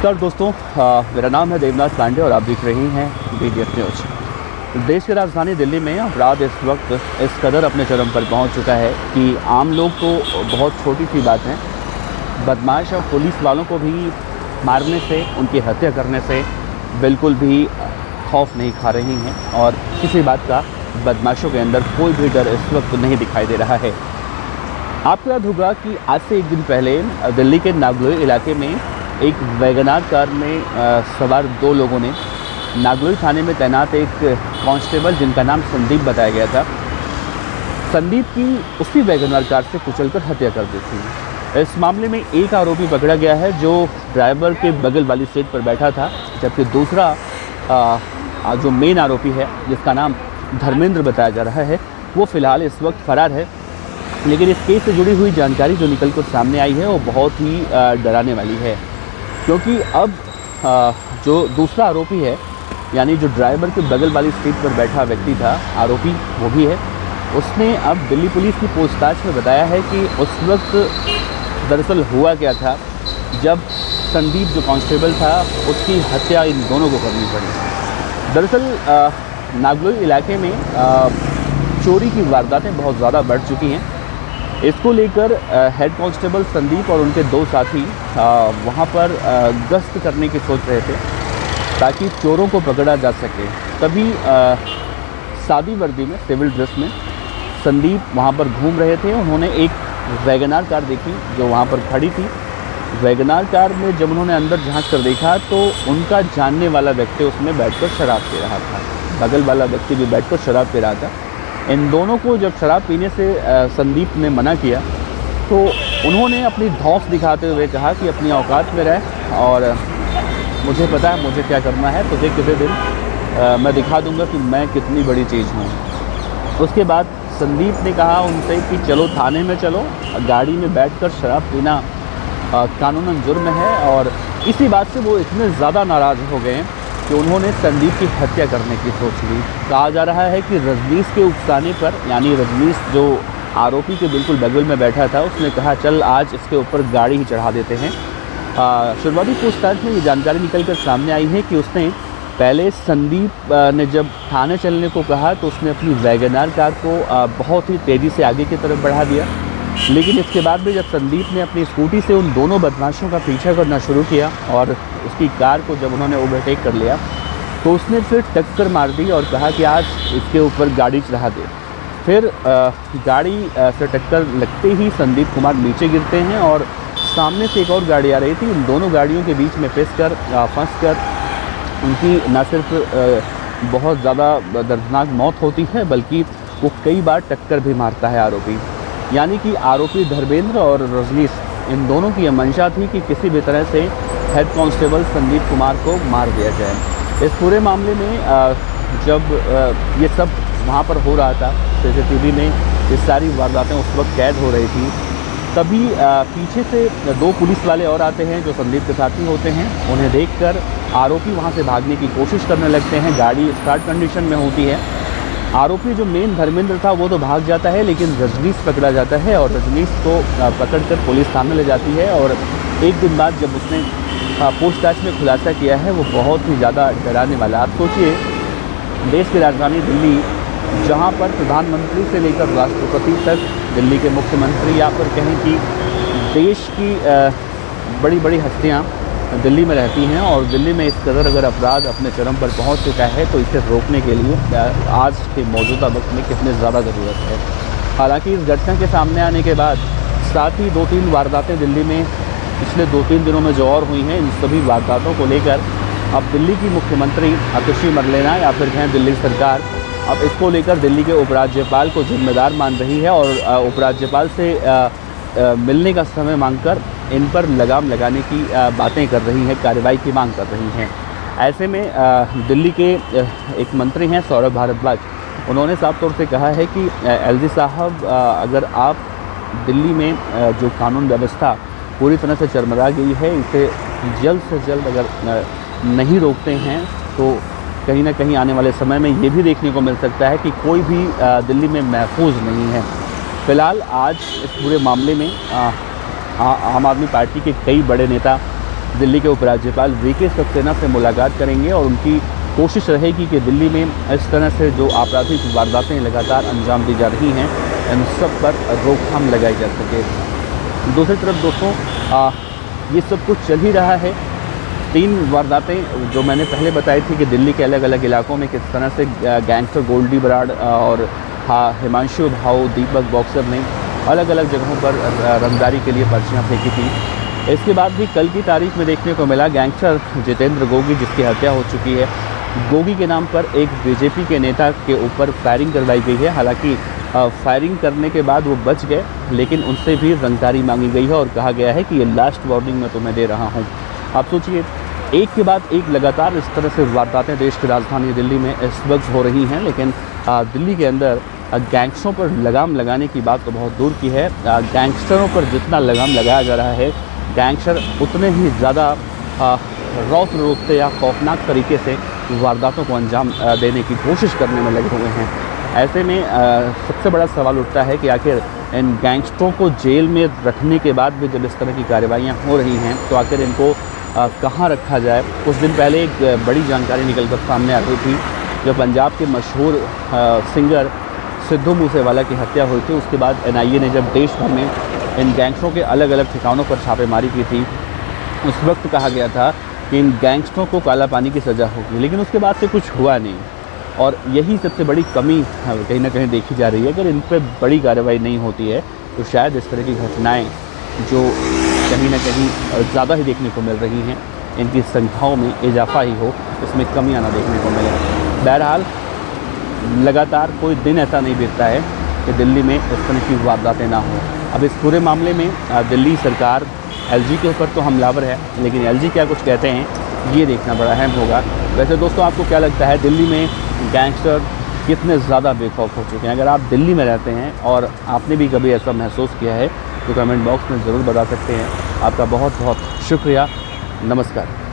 नमस्कार दोस्तों, मेरा नाम है देवनाथ पांडे और आप देख रहे हैं BDF न्यूज़। देश की राजधानी दिल्ली में अपराध इस वक्त इस कदर अपने चरम पर पहुंच चुका है कि आम लोग को बहुत छोटी सी बात है, बदमाश और पुलिस वालों को भी मारने से, उनकी हत्या करने से बिल्कुल भी खौफ नहीं खा रही हैं और किसी बात का बदमाशों के अंदर कोई भी डर इस वक्त नहीं दिखाई दे रहा है। आपको याद होगा कि आज से एक दिन पहले दिल्ली के नागलोई इलाके में एक वैगनार कार में सवार दो लोगों ने नागलोई थाने में तैनात एक कांस्टेबल जिनका नाम संदीप बताया गया था, संदीप की उसी वैगनार कार से कुचलकर हत्या कर दी थी। इस मामले में एक आरोपी पकड़ा गया है जो ड्राइवर के बगल वाली सीट पर बैठा था, जबकि दूसरा जो मेन आरोपी है जिसका नाम धर्मेंद्र बताया जा रहा है वो फ़िलहाल इस वक्त फ़रार है। लेकिन इस केस से जुड़ी हुई जानकारी जो निकल कर सामने आई है वो बहुत ही डराने वाली है, क्योंकि अब जो दूसरा आरोपी है, यानी जो ड्राइवर के बगल वाली सीट पर बैठा व्यक्ति था, आरोपी वो भी है, उसने अब दिल्ली पुलिस की पूछताछ में बताया है कि उस वक्त दरअसल हुआ क्या था जब संदीप जो कांस्टेबल था उसकी हत्या इन दोनों को करनी पड़ी। दरअसल नागलोई इलाके में चोरी की वारदातें बहुत ज़्यादा बढ़ चुकी हैं। इसको लेकर हेड कांस्टेबल संदीप और उनके दो साथी वहाँ पर गश्त करने की सोच रहे थे ताकि चोरों को पकड़ा जा सके। तभी सादी वर्दी में, सिविल ड्रेस में संदीप वहाँ पर घूम रहे थे। उन्होंने एक वैगनार कार देखी जो वहाँ पर खड़ी थी। वैगनार कार में जब उन्होंने अंदर झांक कर देखा तो उनका जानने वाला व्यक्ति उसमें बैठकर शराब पी रहा था, बगल वाला व्यक्ति भी बैठकर शराब पी रहा था। इन दोनों को जब शराब पीने से संदीप ने मना किया तो उन्होंने अपनी धौंस दिखाते हुए कहा कि अपनी औकात में रह और मुझे पता है मुझे क्या करना है, तुझे किसी दिन मैं दिखा दूंगा कि मैं कितनी बड़ी चीज़ हूँ। उसके बाद संदीप ने कहा उनसे कि चलो थाने में चलो, गाड़ी में बैठकर शराब पीना कानूनन जुर्म है। और इसी बात से वो इतने ज़्यादा नाराज़ हो गए कि उन्होंने संदीप की हत्या करने की सोच ली। कहा जा रहा है कि रजनीश के उकसाने पर, यानी रजनीश जो आरोपी के बिल्कुल बगल में बैठा था, उसने कहा चल आज इसके ऊपर गाड़ी ही चढ़ा देते हैं। शुरुआती पूछताछ में ये जानकारी निकल कर सामने आई है कि उसने पहले संदीप ने जब थाने चलने को कहा तो उसने अपनी वैगनार कार को बहुत ही तेज़ी से आगे की तरफ बढ़ा दिया। लेकिन इसके बाद भी जब संदीप ने अपनी स्कूटी से उन दोनों बदमाशों का पीछा करना शुरू किया और उसकी कार को जब उन्होंने ओवरटेक कर लिया तो उसने फिर टक्कर मार दी और कहा कि आज इसके ऊपर गाड़ी चढ़ा दे। फिर गाड़ी से टक्कर लगते ही संदीप कुमार नीचे गिरते हैं और सामने से एक और गाड़ी आ रही थी। उन दोनों गाड़ियों के बीच में फंस कर उनकी न सिर्फ बहुत ज़्यादा दर्दनाक मौत होती है बल्कि वो कई बार टक्कर भी मारता है आरोपी। यानी कि आरोपी धर्मेंद्र और रजनीश, इन दोनों की यह मंशा थी कि किसी भी तरह से हेड कांस्टेबल संदीप कुमार को मार दिया जाए। इस पूरे मामले में जब ये सब वहाँ पर हो रहा था, CCTV में ये सारी वारदातें उस वक्त कैद हो रही थी, तभी पीछे से दो पुलिस वाले और आते हैं जो संदीप के साथी होते हैं। उन्हें देखकर आरोपी वहाँ से भागने की कोशिश करने लगते हैं। गाड़ी स्टार्ट कंडीशन में होती है। आरोपी जो मेन धर्मेंद्र था वो तो भाग जाता है, लेकिन रजनीश पकड़ा जाता है और रजनीश को पकड़कर पुलिस थाने ले जाती है। और एक दिन बाद जब उसने पूछताछ में खुलासा किया है वो बहुत ही ज़्यादा डराने वाला। आप सोचिए, देश की राजधानी दिल्ली, जहाँ पर प्रधानमंत्री से लेकर राष्ट्रपति तक, दिल्ली के मुख्यमंत्री या फिर कहें कि देश की बड़ी बड़ी हस्तियाँ दिल्ली में रहती हैं, और दिल्ली में इस कदर अगर अपराध अपने चरम पर पहुंच चुका है तो इसे रोकने के लिए आज के मौजूदा वक्त में कितनी ज़्यादा ज़रूरत है। हालांकि इस घटना के सामने आने के बाद साथ ही 2-3 वारदातें दिल्ली में पिछले 2-3 दिनों में जो और हुई हैं, इन सभी वारदातों को लेकर अब दिल्ली की मुख्यमंत्री आतिशी मरलेना या फिर कहें दिल्ली सरकार, अब इसको लेकर दिल्ली के उपराज्यपाल को जिम्मेदार मान रही है और उपराज्यपाल से मिलने का समय मांगकर इन पर लगाम लगाने की बातें कर रही हैं, कार्रवाई की मांग कर रही हैं। ऐसे में दिल्ली के एक मंत्री हैं सौरभ भारद्वाज, उन्होंने साफ तौर से कहा है कि LG साहब, अगर आप दिल्ली में जो कानून व्यवस्था पूरी तरह से चरमरा गई है, इसे जल्द से जल्द अगर नहीं रोकते हैं तो कहीं ना कहीं आने वाले समय में ये भी देखने को मिल सकता है कि कोई भी दिल्ली में महफूज नहीं है। फ़िलहाल आज इस पूरे मामले में आम आदमी पार्टी के कई बड़े नेता दिल्ली के उपराज्यपाल वीके सक्सेना से मुलाकात करेंगे और उनकी कोशिश रहेगी कि दिल्ली में इस तरह से जो आपराधिक वारदातें लगातार अंजाम दी जा रही हैं, इन सब पर रोकथाम लगाई जा सके। दूसरी तरफ दोस्तों, ये सब कुछ चल ही रहा है। 3 वारदातें जो मैंने पहले बताई थी कि दिल्ली के अलग अलग इलाकों में किस तरह से गैंगस्टर गोल्डी बराड़ और हिमांशु भाऊ, दीपक बॉक्सर ने अलग अलग जगहों पर रंगदारी के लिए पर्चियाँ फेंकी थी। इसके बाद भी कल की तारीख में देखने को मिला गैंगस्टर जितेंद्र गोगी, जिसकी हत्या हो चुकी है। गोगी के नाम पर एक बीजेपी के नेता के ऊपर फायरिंग करवाई गई है। हालांकि फायरिंग करने के बाद वो बच गए, लेकिन उनसे भी रंगदारी मांगी गई है और कहा गया है कि ये लास्ट वार्निंग मैं तुम्हें दे रहा हूँ। आप सोचिए, एक के बाद एक लगातार इस तरह से वारदातें देश की राजधानी दिल्ली में इस वक्त हो रही हैं, लेकिन दिल्ली के अंदर गैंगस्टरों पर लगाम लगाने की बात तो बहुत दूर की है। गैंगस्टरों पर जितना लगाम लगाया जा रहा है, गैंगस्टर उतने ही ज़्यादा रौद्र रूप से या खौफनाक तरीके से वारदातों को अंजाम देने की कोशिश करने में लगे हुए हैं। ऐसे में सबसे बड़ा सवाल उठता है कि आखिर इन गैंगस्टरों को जेल में रखने के बाद भी जब इस तरह की कार्रवाइयाँ हो रही हैं, तो आखिर इनको कहाँ रखा जाए। कुछ दिन पहले एक बड़ी जानकारी निकल कर सामने आ रही थी, जब पंजाब के मशहूर सिंगर सिद्धू मूसेवाला की हत्या हुई थी। उसके बाद NIA ने जब देश भर में इन गैंगस्टरों के अलग अलग ठिकानों पर छापेमारी की थी, उस वक्त कहा गया था कि इन गैंगस्टरों को काला पानी की सज़ा होगी, लेकिन उसके बाद से कुछ हुआ नहीं। और यही सबसे बड़ी कमी कहीं ना कहीं देखी जा रही है। अगर इन पर बड़ी कार्रवाई नहीं होती है, तो शायद इस तरह की घटनाएं जो कहीं ना कहीं ज़्यादा ही देखने को मिल रही हैं, इनकी संख्याओं में इजाफा ही हो, इसमें कमियां ना देखने को मिले। बहरहाल लगातार कोई दिन ऐसा नहीं बीतता है कि दिल्ली में इस तरह की वारदातें ना हो। अब इस पूरे मामले में दिल्ली सरकार LG के ऊपर तो हमलावर है, लेकिन LG क्या कुछ कहते हैं, ये देखना बड़ा अहम होगा। वैसे दोस्तों, आपको क्या लगता है, दिल्ली में गैंगस्टर कितने ज़्यादा बेखौफ हो चुके हैं? अगर आप दिल्ली में रहते हैं और आपने भी कभी ऐसा महसूस किया है, तो कमेंट बॉक्स में ज़रूर बता सकते हैं। आपका बहुत बहुत शुक्रिया। नमस्कार।